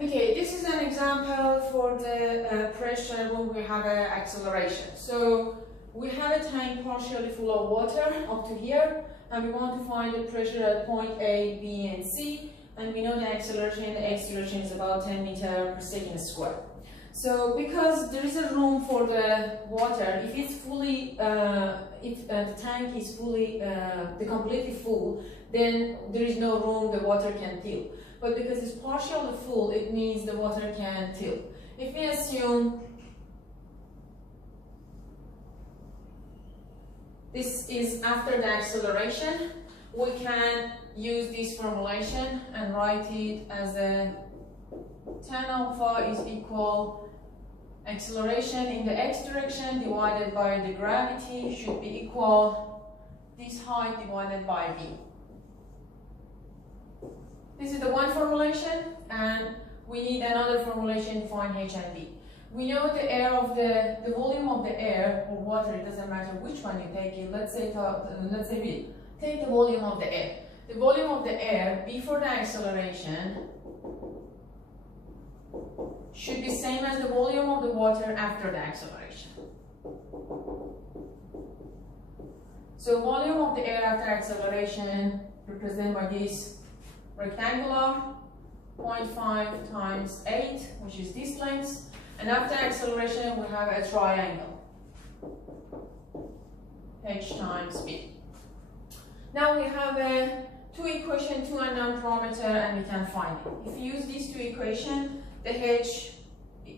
Okay, this is an example for the pressure when we have an acceleration. So we have a tank partially full of water up to here, and we want to find the pressure at point A, B, and C, and we know the acceleration is about 10 meters per second square. So because there is a room for the water, if it's fully, if the tank is fully, completely full, then there is no room the water can fill. But because it's partially full, it means the water can tilt. If we assume this is after the acceleration, we can use this formulation and write it as a tan alpha is equal acceleration in the x direction divided by the gravity should be equal this height divided by v. This is the one formulation, and we need another formulation to find h and v. We know the air of the volume of the air or water, it doesn't matter which one you take it. Let's say we take the volume of the air. The volume of the air before the acceleration should be same as the volume of the water after the acceleration. So volume of the air after acceleration represented by this rectangular 0.5 times 8, which is this length, and after acceleration we have a triangle h times b. Now we have two equations, two unknown parameter, and we can find it. If you use these two equations, the h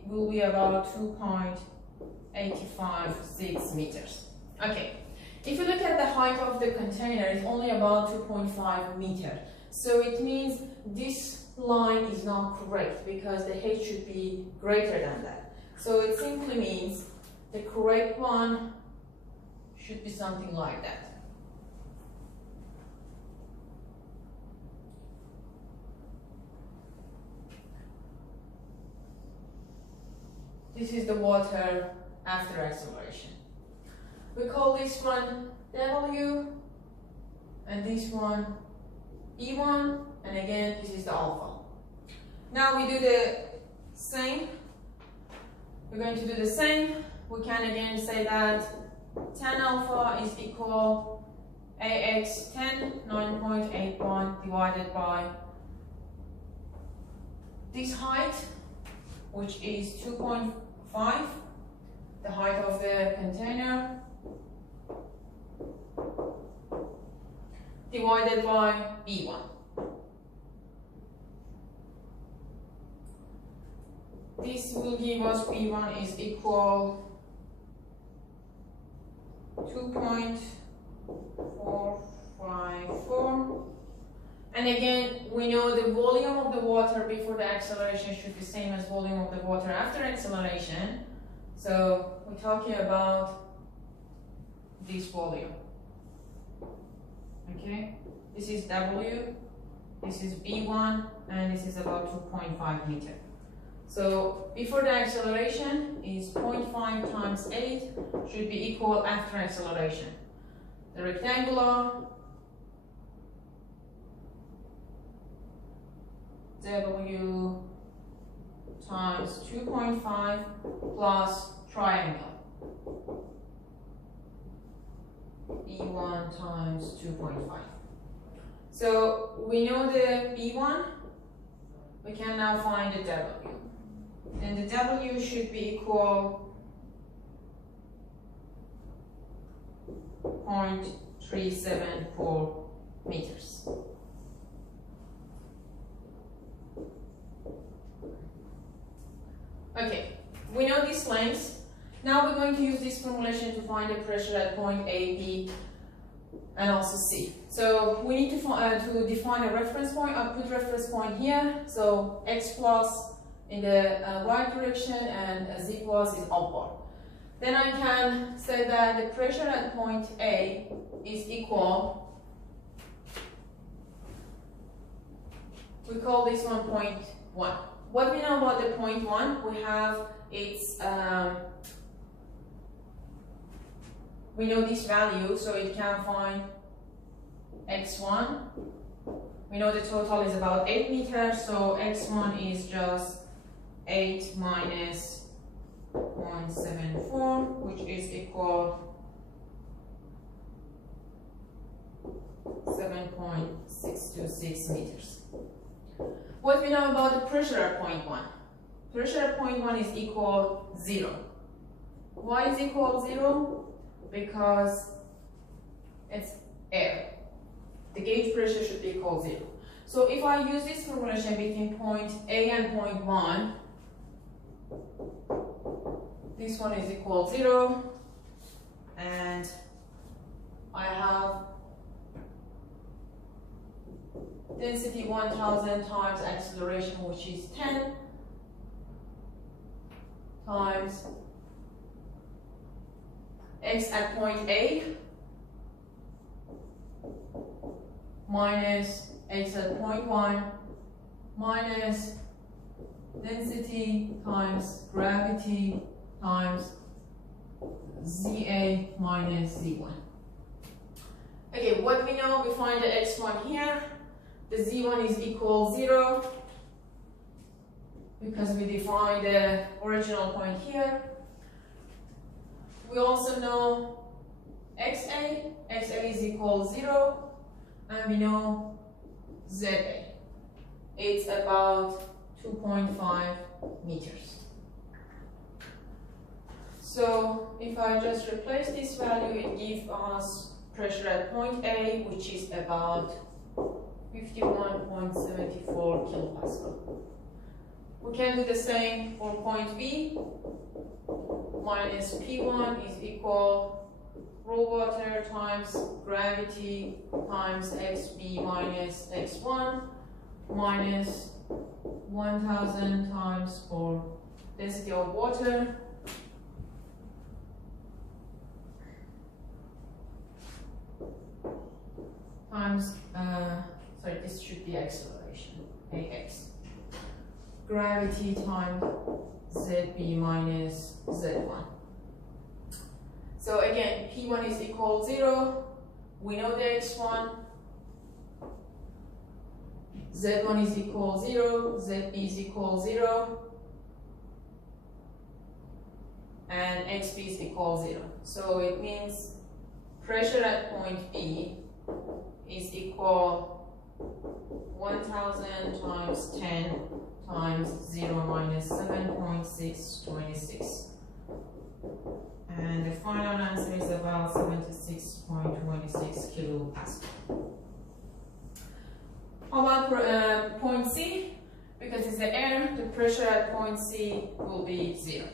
will be about 2.856 meters. Okay, if you look at the height of the container, it's only about 2.5 meters. So it means this line is not correct because the h should be greater than that. So it simply means the correct one should be something like that. This is the water after acceleration. We call this one W, and this one E1, and again this is the alpha. Now we do the same. We're going to do the same. We can again say that tan alpha is equal AX 10 9.81 divided by this height, which is 2.5, the height of the container, divided by B1. This will give us B1 is equal 2.454. And again, we know the volume of the water before the acceleration should be same as volume of the water after acceleration. So we're talking about this volume. Okay, this is W, this is B1, and this is about 2.5 meters. So before the acceleration is 0.5 times 8 should be equal after acceleration. The rectangular W times 2.5 plus triangle E1 times 2.5. So we know the B1, we can now find the W. And the W should be equal 0.374 meters. Okay, we know these lengths. Now we're going to use this formulation to find the pressure at point A, B, and also C. So we need to define a reference point. I'll put reference point here. So x plus in the right direction and z plus is upward. Then I can say that the pressure at point A is equal, we call this one point 1. What we know about the point 1, we have its, we know this value, so it can find x1 We know the total is about 8 meters, so x1 is just 8 minus 0.74, which is equal 7.626 meters. What we know about the pressure at point 1? Pressure at point 1 is equal 0. Why is equal 0? Because it's air. The gauge pressure should be equal 0. So if I use this formulation between point A and point 1, this one is equal 0, and I have density 1000 times acceleration, which is 10 times x at point A minus x at point 1 minus density times gravity times ZA minus Z1. Okay, what we know, we find the x1 here. The Z1 is equal 0 because we define the original point here. We also know XA is equal 0, and we know ZA. It's about 2.5 meters. So if I just replace this value, it gives us pressure at point A, which is about 51.74 kilopascal. We can do the same for point B. Minus P1 is equal raw water times gravity times XB minus X1 minus 1000 times for density of water times, sorry, this should be acceleration, AX. Gravity times ZB minus Z1. So again, P1 is equal 0. We know the X1. Z1 is equal 0. ZB is equal 0. And XB is equal 0. So it means pressure at point B is equal 1000 times 10 times 0 minus 7.626. And the final answer is about 76.26 kilopascal. How about point C? Because it's the air, the pressure at point C will be 0.